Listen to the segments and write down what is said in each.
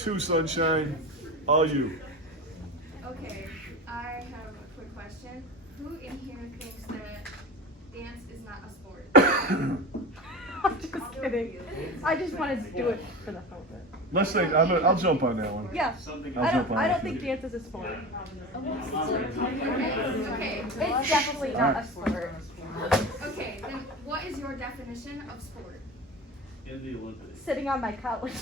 2, Sunshine. All you. Okay, I have a quick question. Who in here thinks that dance is not a sport? I'm just kidding. I just wanted to do it for the fun of it. Let's say I'll jump on that one. Yeah. I don't think dance is a sport. Okay, It's definitely not a sport. okay, then what is your definition of sport? In the Olympics. Sitting on my couch.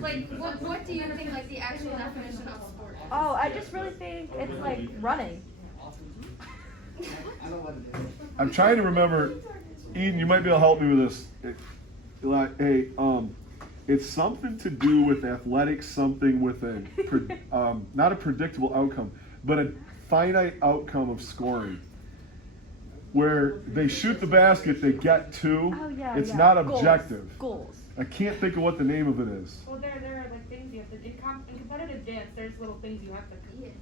Like, what do you think, like, the actual definition of sport is? Oh, I just really think it's like running. I'm trying to remember. Eden, you might be able to help me with this. It's something to do with athletics, something with a not a predictable outcome, but a finite outcome of scoring. Where they shoot the basket, they get 2. Oh, yeah, it's yeah. not objective. Goals. I can't think of what the name of it is. Well, there are like things you have to in competitive dance. There's little things you have to complete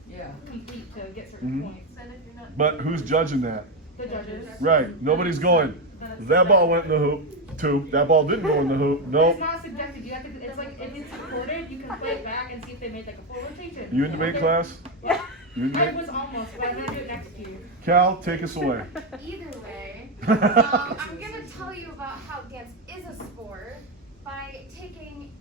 to get certain points. But who's judging that? The judges. Right. Nobody's going. That ball went in the hoop. 2. That ball didn't go in the hoop. Nope. It's not subjective. You have to. It's like if it's supported, you can play it back and see if they made like a full rotation. You in debate class? Yeah. You in I debate? was almost, but I'm gonna do it next year. Cal, take us away. Either way, I'm going to tell you about how dance is a sport by taking,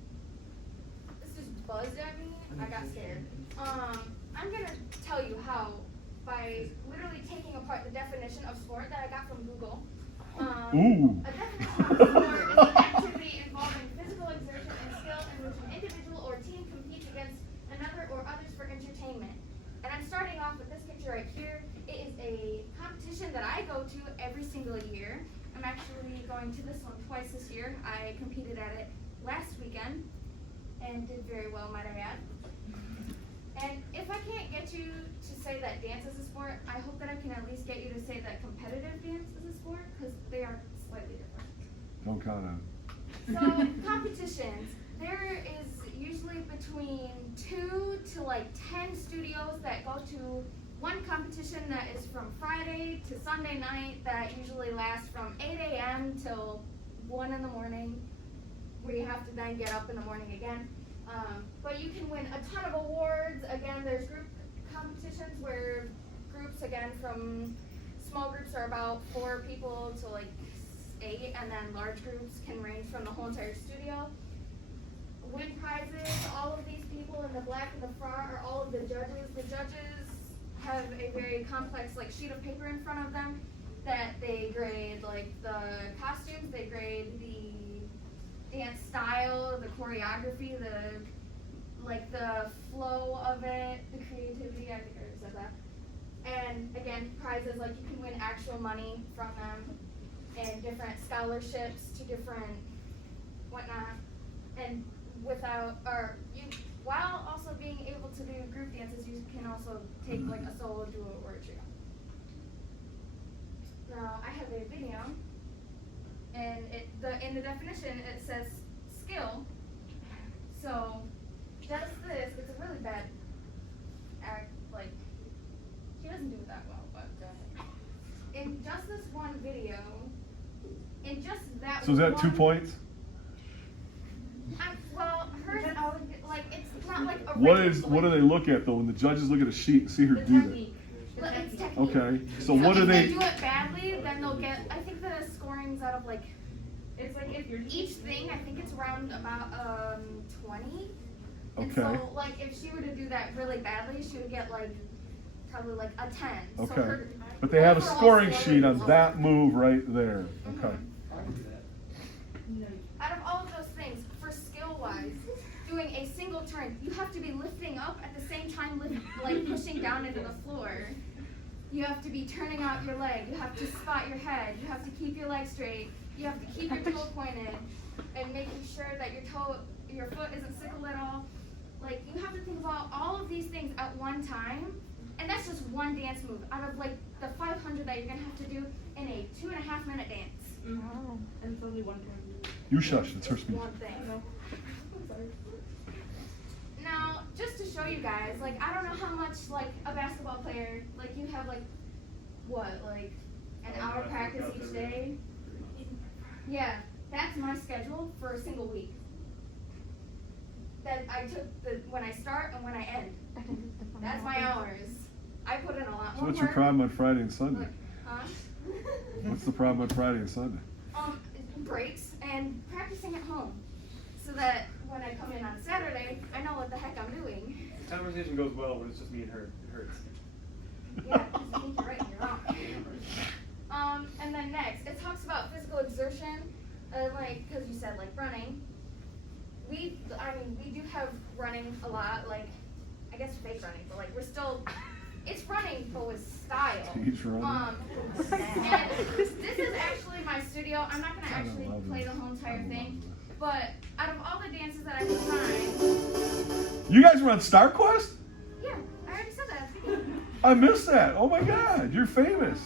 this just buzzed at me, I got scared. I'm going to tell you how by literally taking apart the definition of sport that I got from Google. Ooh. A definition of sport is an activity involving physical exertion and skill in which an individual or team competes against another or others for entertainment. And I'm starting off with this picture right here. It is a competition that I go to every single year. I'm actually going to this one twice this year. I competed at it last weekend and did very well, might I add. And if I can't get you to say that dance is a sport, I hope that I can at least get you to say that competitive dance is a sport, because they are slightly different. Don't count on it. So, competitions. There is usually between 2 to like 10 studios that go to one competition that is from Friday to Sunday night that usually lasts from 8 a.m. till 1 in the morning, where you have to then get up in the morning again. But you can win a ton of awards. Again, there's group competitions where groups, again, from small groups are about 4 people to like 8, and then large groups can range from the whole entire studio. Win prizes. All of these people in the black in the front are all of the judges. The judges have a very complex like sheet of paper in front of them that they grade like the costumes, they grade the dance style, the choreography, the flow of it, the creativity. I think I already said that. And again, prizes like you can win actual money from them and different scholarships to different whatnot. And while also being able to do group dances, you can also take like a solo, duo, or a trio. Now I have a video, and in the definition it says skill. So just this, it's a really bad act. Like she doesn't do it that well, but in just this one video, in just that. So is that 2 points? Well, hers, like it's not like a. What do they look at though when the judges look at a sheet and see her do Well, it's technique. that? Okay. So So what do if they? do it badly, then they'll get. I think the scoring's out of like. It's like if you're Each thing, I think it's around about 20. And Okay. so like if she were to do that really badly, she would get like probably like a 10. So Okay. her But they have a overall scoring score sheet would on be that lower. move right there. Okay. Out of all of those things, for skill-wise, doing a single turn, you have to be lifting up at the same time, like pushing down into the floor. You have to be turning out your leg. You have to spot your head. You have to keep your leg straight. You have to keep your toe pointed, and making sure that your foot isn't sickled at all. Like you have to think about all of these things at one time, and that's just one dance move out of like the 500 that you're gonna have to do in a 2.5 minute dance. Oh. and it's only one turn. You shush. It's her speech. One thing. Now, just to show you guys, like I don't know how much like a basketball player, like you have like what, like an hour practice each day? Yeah, that's my schedule for a single week. that I took when I start and when I end. That's my hours. I put in a lot So more what's your work. problem on Friday and Sunday? Huh? What's the problem on Friday and Sunday? Breaks and practicing at home, so that when I come in on Saturday, I know what the heck I'm doing. The conversation goes well when it's just me and her. It hurts. Yeah, 'cause I think you're right and you're wrong. And then next, it talks about physical exertion, like, because you said, like, running. We do have running a lot, like, I guess fake running, but, like, we're still, it's running, but with style. Teach running. And this is actually my studio. I'm not going to actually play the whole entire thing, but out of all the dances that I could find, You guys were on Star Quest? yeah, I already said that at the beginning. I missed that. Oh my God, you're famous.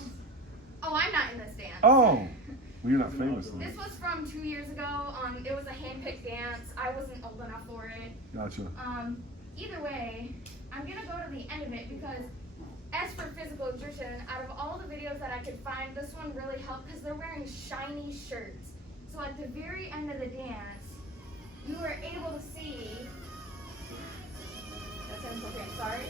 Oh, I'm not in this dance. Oh, well, you're not famous then. This was from 2 years ago. It was a hand-picked dance. I wasn't old enough for it. Gotcha. Either way, I'm gonna go to the end of it because as for physical exertion, out of all the videos that I could find, this one really helped because they're wearing shiny shirts. So at the very end of the dance, you were able to see. That's inappropriate. Sorry.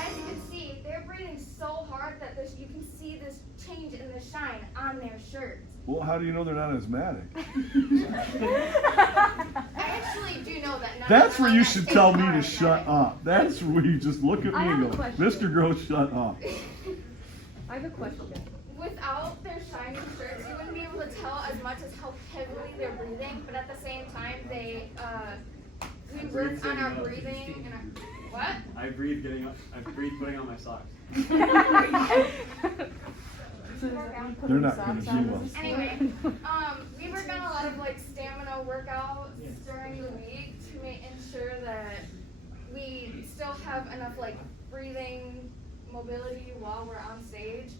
As you can see, they're breathing so hard that you can see this change in the shine on their shirts. Well, how do you know they're not asthmatic? I actually do know that. None That's of where them you are should that tell big me are to shut asthmatic. up. That's where you just look at me I have and a go, question. Mr. Gross, shut up. I have a question. Without their shiny shirts, you wouldn't be able to tell as much as how heavily they're breathing, but at the same time, we work on our breathing and our, what? I breathe putting on my socks. They're not gonna do well. Anyway, we work on a lot of like stamina workouts during the week to ensure that we still have enough like breathing mobility while we're on stage,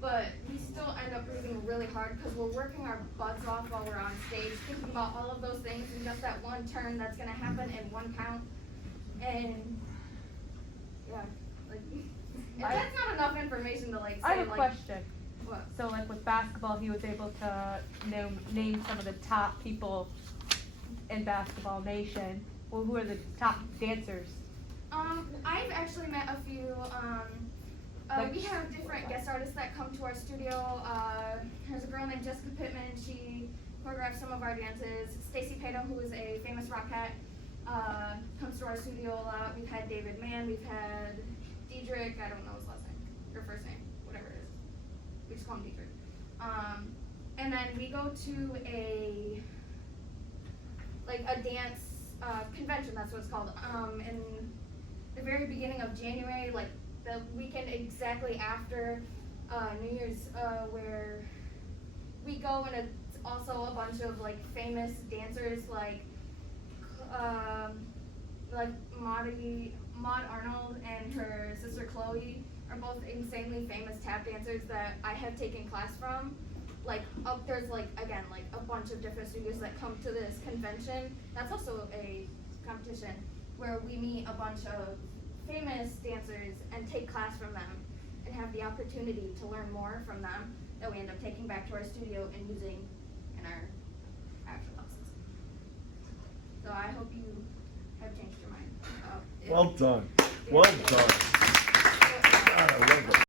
but we still end up breathing really hard because we're working our butts off while we're on stage, thinking about all of those things and just that one turn that's gonna happen in one count. And yeah, like that's not enough information to like say. I have a like, question. What? So, like with basketball, he was able to name some of the top people in Basketball Nation. Well, who are the top dancers? I've actually met a few. We have different guest artists that come to our studio. There's a girl named Jessica Pittman. She choreographs some of our dances. Stacy Pato, who is a famous rockette, comes to our studio a lot. We've had David Mann. We've had Diedrich. I don't know his last name or first name, whatever it is. We just call him Diedrich. And then we go to a dance convention. That's what it's called. In the very beginning of January, like the weekend exactly after New Year's, where we go and it's also a bunch of like famous dancers like Maud Arnold and her sister Chloe are both insanely famous tap dancers that I have taken class from. There's again a bunch of different studios that come to this convention. That's also a competition where we meet a bunch of famous dancers and take class from them and have the opportunity to learn more from them that we end up taking back to our studio and using in our actual classes. So I hope you have changed your mind. Well done. Well done. God, I love it.